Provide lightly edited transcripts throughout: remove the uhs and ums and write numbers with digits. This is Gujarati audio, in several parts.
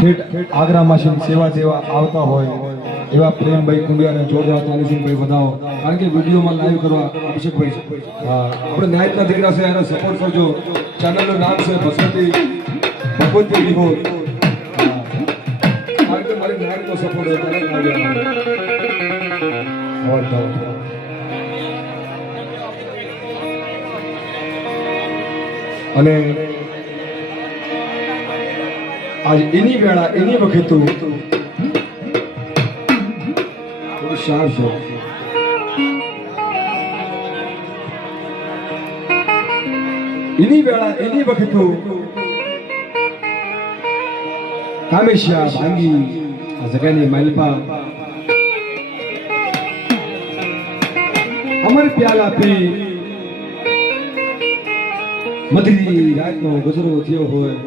ઠેઠ આગ્રામાં સેવા જેવા આવતા હોય એવા પ્રેમભાઈ કુંડિયાને જોરદાર તાલીસિંહભાઈ વધાવો કારણ કે વિડીયોમાં લાઈવ કરવા અભિષેકભાઈ આપણે નાયકના દીકરા છે એને સપોર્ટ કરજો ચેનલનું નામ છે બસંતી ભગવતી વિહો કારણ કે મારી નાયકનો સપોર્ટ હોય ત્યારે અને આજ એની વેળા એની વખત શાર્પ છો એની વેળા એની વખત કામેશિયા ભાંગી આ જગાની માલપા અમર પ્યાલા પી મધરી રાતનો ગુજરો થયો હોય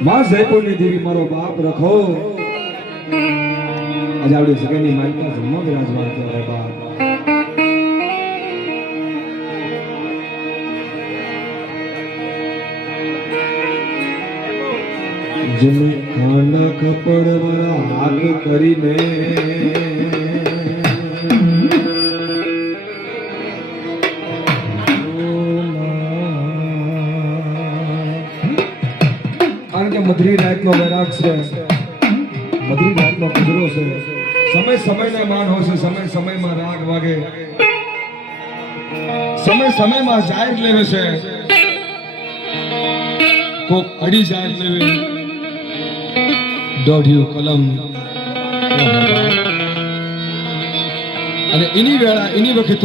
માં જયપુરની દેવી મારો બાપ રખો આજે આવડી જગાની માલિકા જન્મ વિરાજમાન થયો બાપ જેમ ખાંડા કપડ વાળા હાથ કરીને મધરી રાતનો વૈરાગ છે મધરી રાતનો ગુજરો છે સમય સમયને માન હોય છે સમય સમયમાં રાગ વાગે સમય સમયમાં જાહેર લેવે છે કોક અડી જાહેર લેવે દોઢિયું કલમ અને એની વેળા એની વખત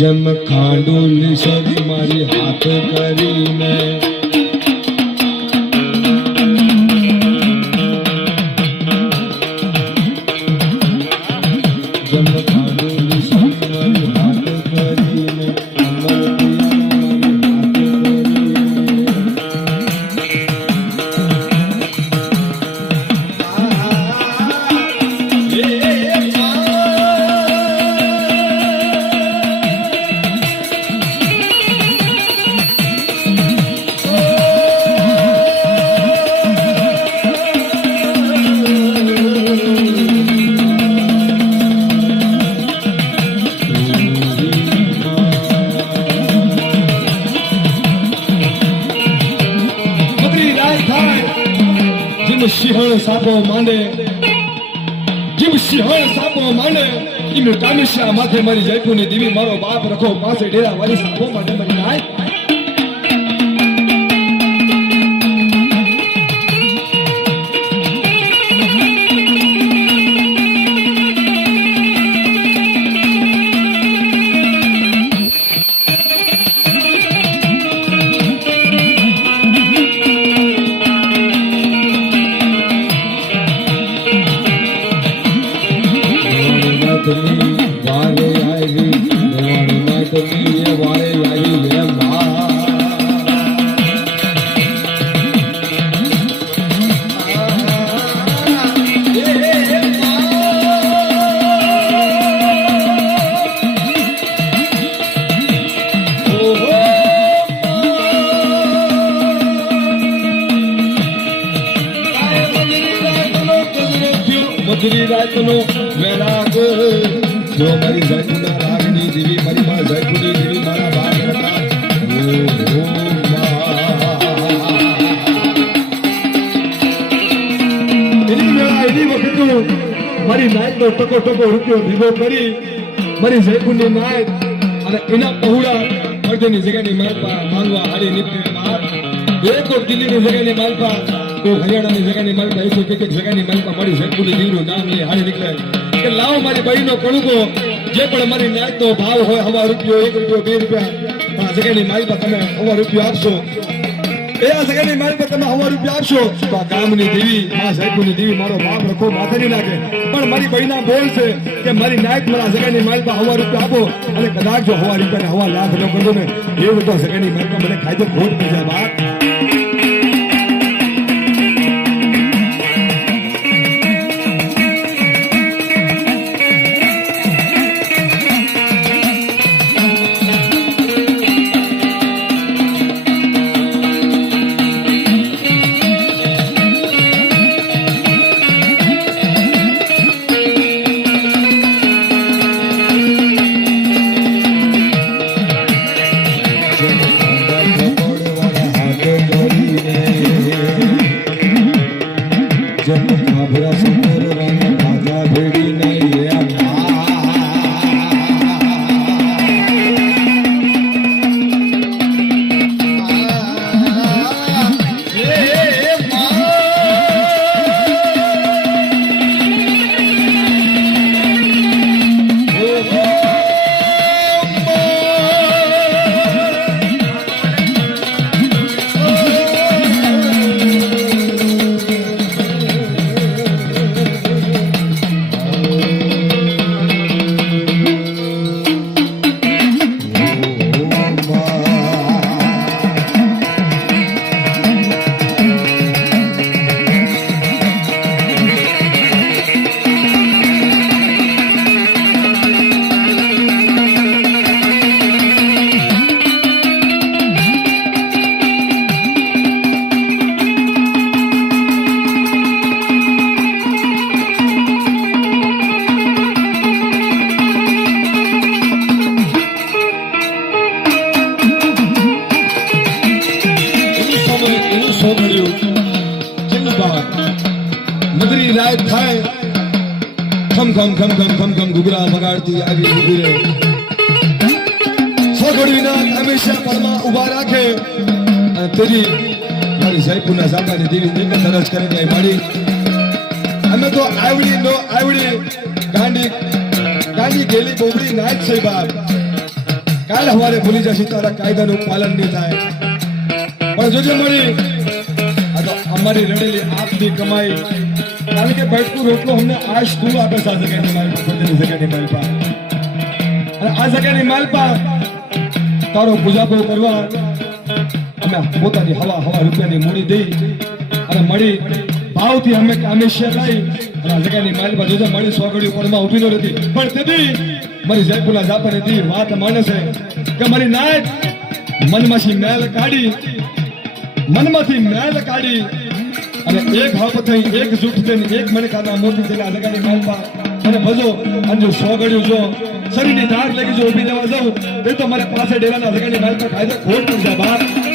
जम खांडोली सब मारी हाथ करीने जम खांडोली सब मारी हाथ करीने સિંહણ સાપો માંડે જીવ સિંહણ સાપો માંડે ઈનું કામેશિયા માથે મારી જયપુરની દેવી મારો બાપ રખો પાસે ડેરા વાળી સાપો માંડે મારી નાય वाले आई वाले आई મધુરી રાતનો વૈરાગ જો મારી જયપુરના રાગની દેવી મારી માં જયપુરની દેવી મારા બાપ એની વખત મારી નાયકનો ટકો ટકો રૂપિયો ભેગો કરી મારી જયપુરની નાયક અને એના પહોળા મર્દની જગ્યાની માલપા માંગવા હારી નીકળી માર એક દિલ્હીની જગ્યાની માલપા કોઈ હરિયાણાની જગ્યાની માલપા 100 જગ્યાની માલપા મારી જયપુરની દેવીનું નામ લઈ હારી નીકળે કે લાવો મારી બહેનો કણકો જે પણ અમારી નાયકનો ભાવ હોય હવા રૂપિયો 1 રૂપિયો 2 રૂપિયા આ જગ્યાની મારી પર તમે હવા રૂપિયો આપશો એ આ જગ્યાની મારી પર તમે હવા રૂપિયા આપશો તો આ ગામની દેવી માં સાહેબની દેવી મારો બાપ રખો માથે નહીં નાખે પણ મારી બહેના બોલ છે કે મારી નાયક મને આ જગ્યાની મારી પર હવા રૂપિયા આપો અને કદાચ જો હવા રૂપિયા હવા લાખ ન કરતો ને એવું તો જગ્યાની મારી પર મને કાયદો ખોટ પડી જાય બાપ નદરી રાત થાય ખમ ખમ ખમ ખમ ખમ ખમ ઘુઘરા વગાડતી આવી ઘુઘરે સોગડીના હંમેશા પરમાં ઊભા રાખે અને તેરી મારી સાઈપુના સાકાની દેવી નીકળ તરસ કરે જાય માડી અમે તો આવડી નો આવડી ગાંડી ગેલી બોબડી નાચ છે બાપ કાલ હવારે ભૂલી જશે તારા કાયદાનું પાલન નહીં થાય પણ જોજે મળી આ તો અમારી રડેલી આપની કમાઈ કારણ કે બેઠકું રોટલો અમને આશ તું આપે છે આ જગ્યાની માલપા પોતાની જગ્યાની માલપા અને આ જગ્યાની માલપા તારો પૂજાપો કરવા અમે પોતાની હવા રૂપિયાની મૂડી દઈ અને મળી ભાવથી અમે હંમેશા લઈ અને આ જગ્યાની માલપા જોજે મળી સોગડી પરમાં ઉભી નથી પણ તેથી મારી જયપુરના જાપાની દી વાત માને છે કે મારી નાયક મનમાંથી મેલ કાઢી અને એક હપ થઈ એક જૂઠ થઈને એક મને કાના મોટી થઈને આ જગ્યાની માલપા અને ભજો અને જો સોગડ્યું જો શરીરની ધાર લગી જો ઊભી લેવા જાઉં એ તો મારે પાસે ડેરાના જગ્યાની માલપા કાયદો ખોટ પડી જાય બાપ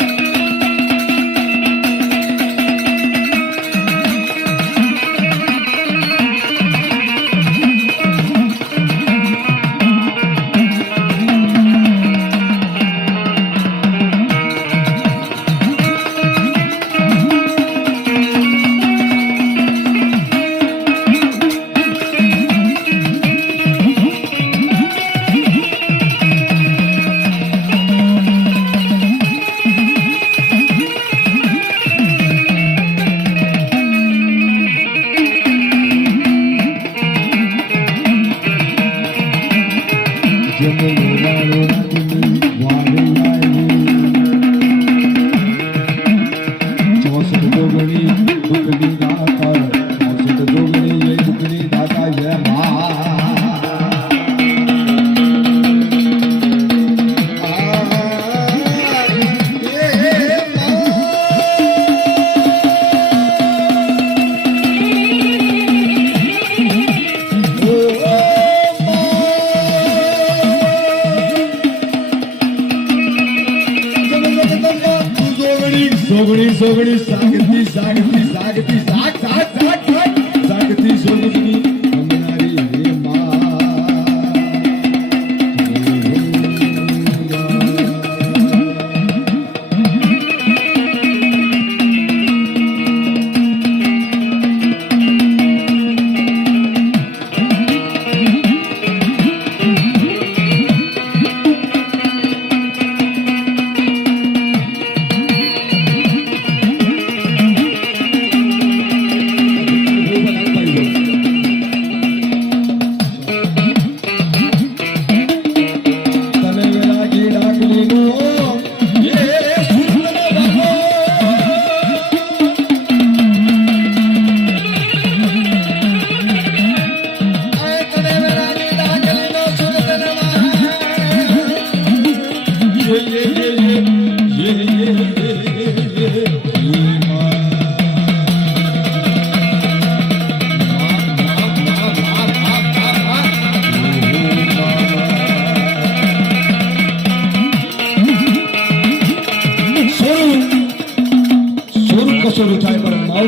સોગડી સાગતી સોગડી અમારી રે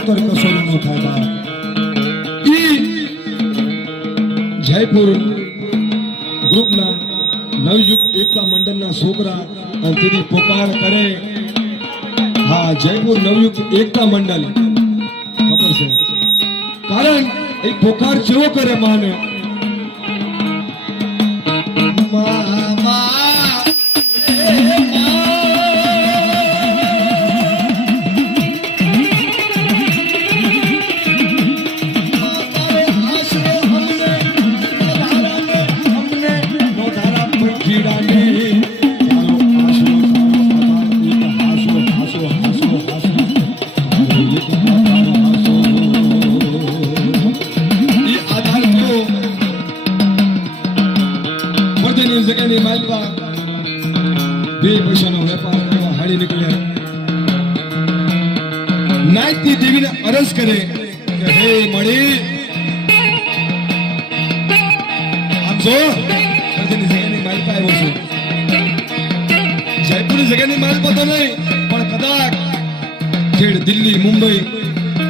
તો કસોરું ન થાય બા ઈ જયપુર ગ્રુપના નવયુગ એકતા મંડળના છોકરા અને તેની પોકાર કરે હા જયપુર નવયુગ એકતા મંડળ ખબર છે કારણ એ પોકાર કેવો કરે માને જગ્યાની માલપા બે પૈસાનો વેપાર કરવા હાડી નીકળે નાયકની દેવીને અરજ કરે કે હે મળી આમ જો વર્ધની જગ્યાની માલપા આવ્યો છું જયપુરની જગ્યાની માલપા તો નહીં પણ કદાચ ખેડ દિલ્હી મુંબઈ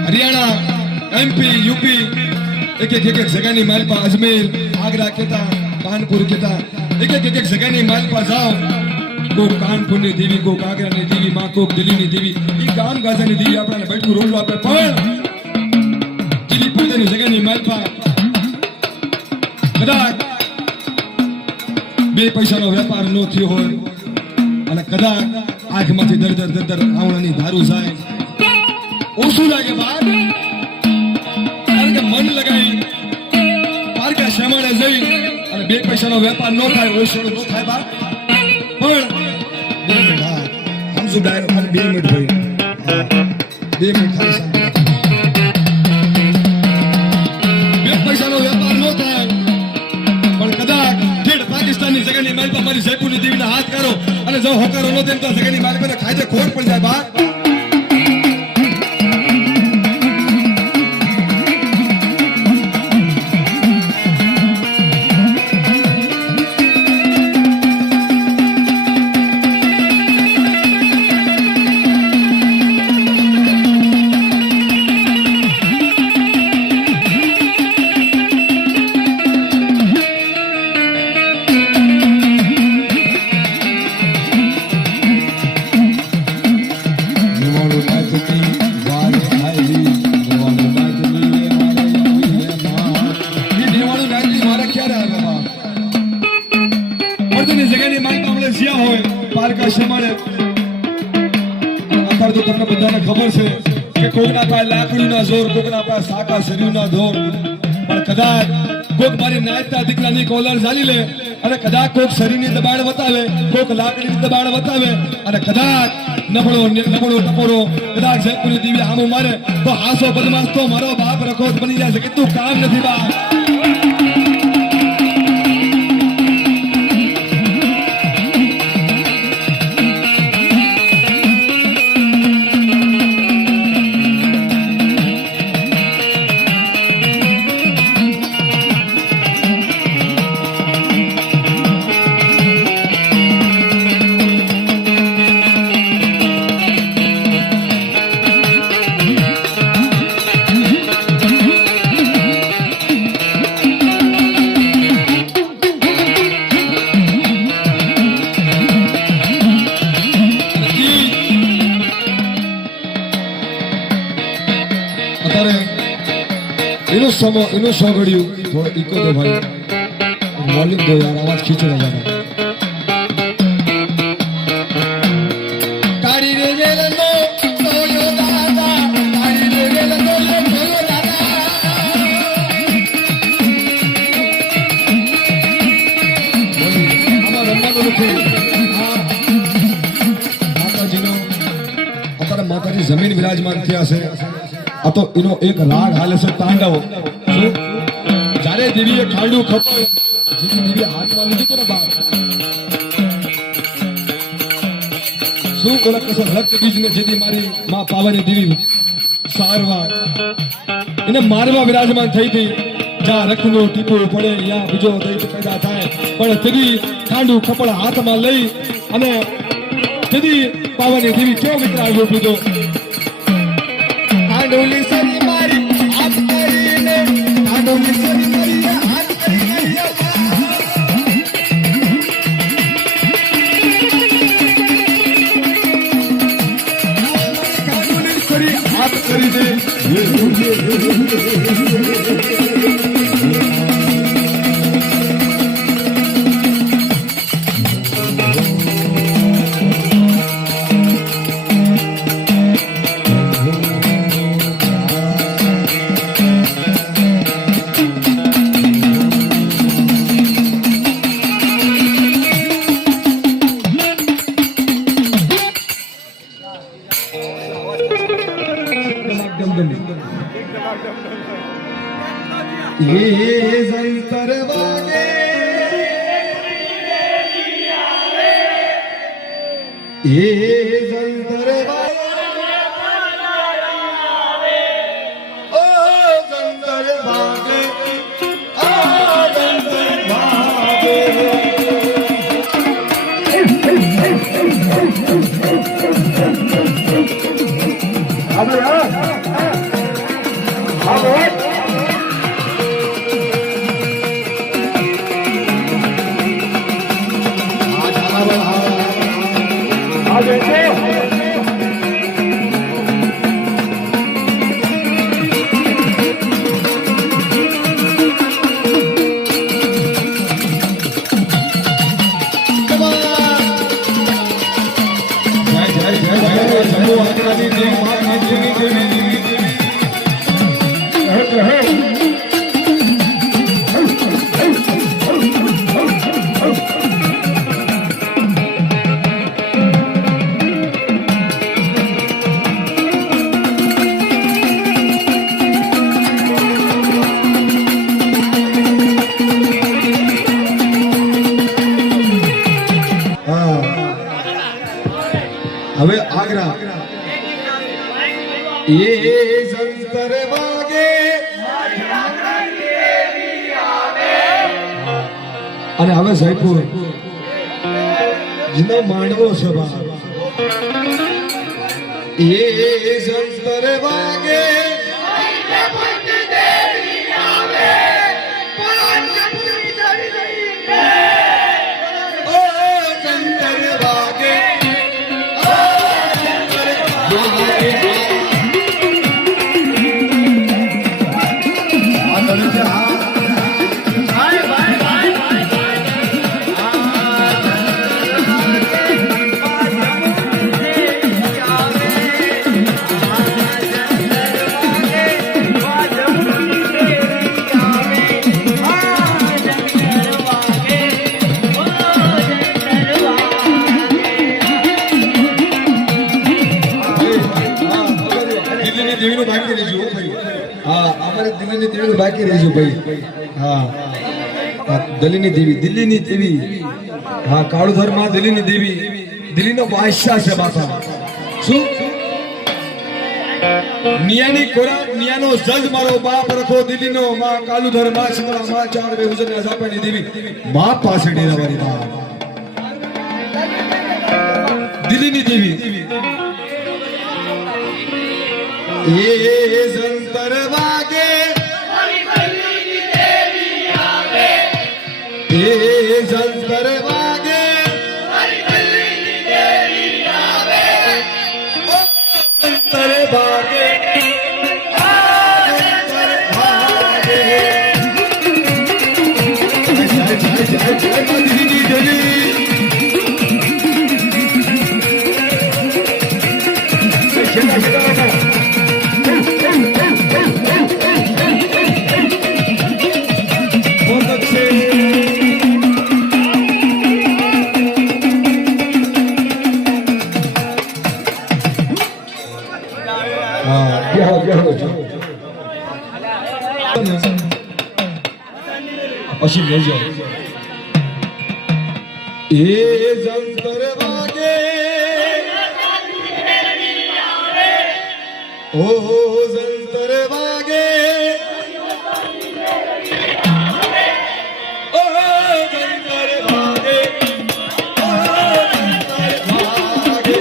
હરિયાણા એમપી યુપી એક જગ્યાની માલપા અજમેર આગ્રા કેતા કાનપુર કેતા एक जगह नहीं माल पा जाओ को कानपुर ની દેવી को आगरा ની દેવી માં को दिल्ली ની દેવી ઈ ગામ ગાજા ની દેવી આપણાને બેઠું રોજ આપે પણ દિલ્હી પોતાની જગ્યા ની માલ પા કદાચ બે પૈસાનો વેપાર નો થયો હોય અને કદાચ આંખમાંથી દર આવણાની ધારું જાય ઓછું લાગે બાર કારણ કે મન લગાઈ પારકા શ્યામાળે જઈ બે પૈસાનો વેપાર નો થાય ઓછો નો થાય બા પણ 2 મિનિટ હા સમજુ ડાયરેક્ટ ખાલી 2 મિનિટ ભાઈ 2 મિનિટ ખાલી શાંતિ બે પૈસાનો વેપાર નો થાય પણ કદાચ ખેડ પાકિસ્તાનની જગ્યાની માલ પર મારી જયપુરની દેવીના હાથ કરો અને જો હોકારો નો દેમ તો જગ્યાની માલ પર ખાયદે ખોટ પડી જાય બા તો તમને બધાને ખબર છે કે કોકના પાસે લાકડીના જોર કોકના પાસે સાકા શરીરના જોર પણ કદાચ કોક મારી નાયકતા દીકરાની કોલર ઝાલી લે અને કદાચ કોક શરીરની દબાણ બતાવે કોક લાકડીની દબાણ બતાવે અને કદાચ નબળો ટપોરો કદાચ જયપુરની દેવી આમું મારે તો હાસો બદમાશ તો મારો બાપ રખોત બની જાય છે કે તું કામ નથી બા इनो सौ घड़ियों थोड़ा इको दो भाई वॉल्यूम दो यार आवाज खींच रहा है गाड़ी रे वेले नो सोयो दादा गाड़ी रे वेले नो सोयो दादा हमारा रंगा नो थे माताजी नो अतर माताजी जमीन विराजमान किया से आ तो इनो एक राग हाले से तांडव जारे देवीए खांडू खपर जेदी देवी हाथમાં લીધું ને બાપ શું ઓલા કસ રક્ત બીજને જેદી મારી માં પાવાની દેવી સારવા એને મારવા વિરાજમાન થઈ હતી જા રક્તનો ટીપો પડે યા બીજો દૈત પેદા થાય પણ તેદી ખાંડુ ખપળ હાથમાં લઈ અને તેદી પાવાની દેવી કેવો મિત્ર આવ્યો પીધો ગાંડુલી સરી મારી હાથ કરીને ગાંડુલી સરી મારી હાથ કરીને ગાંડુલી સરી હાથ કરીને ये जंतर वागे ये जंतर वागे ओ जंतर वागे ओ जंतर वागे अबे अब હવે આગ્રા ये जंतर वागे અને હવે જયપુર જેનો માંડવો સભા ये जंतर वागे બાકી રહેજો ભાઈ હા દિલ્હીની દેવી હા કાળુધર માં દિલ્હીની દેવી દિલ્હીનો બાદશાહ છે બાપા શું નિયાની ખોરાક નિયાનો જજ મારો બાપ રખો દિલ્હીનો માં કાળુધર માં શિમલા માં ચાર બે હુજર ને સાપેની દેવી માં પાસે ડેરાવાળી માં દિલ્હીની દેવી ये जंतर वागे ये जंतर वागे जंतर वागे પછી લેજો એ જંતર વાગે ઓ જંતર વાગે ઓ જંતર વાગે ઓ જંતર વાગે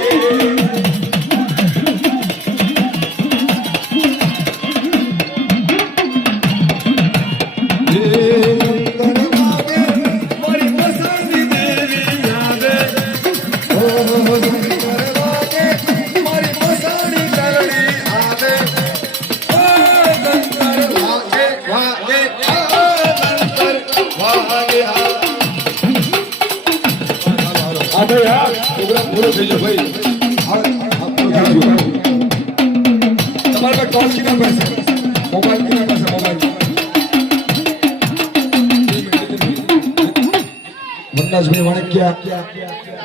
હા ભાઈ હા પ્રોગ્રામ પૂરો થઈ ગયો ભાઈ તમારે પાસે ટોર્ચ કિના પાસે મોબાઈલ કિના પાસે મોબાઈલ વનરાજભાઈ વણકિયા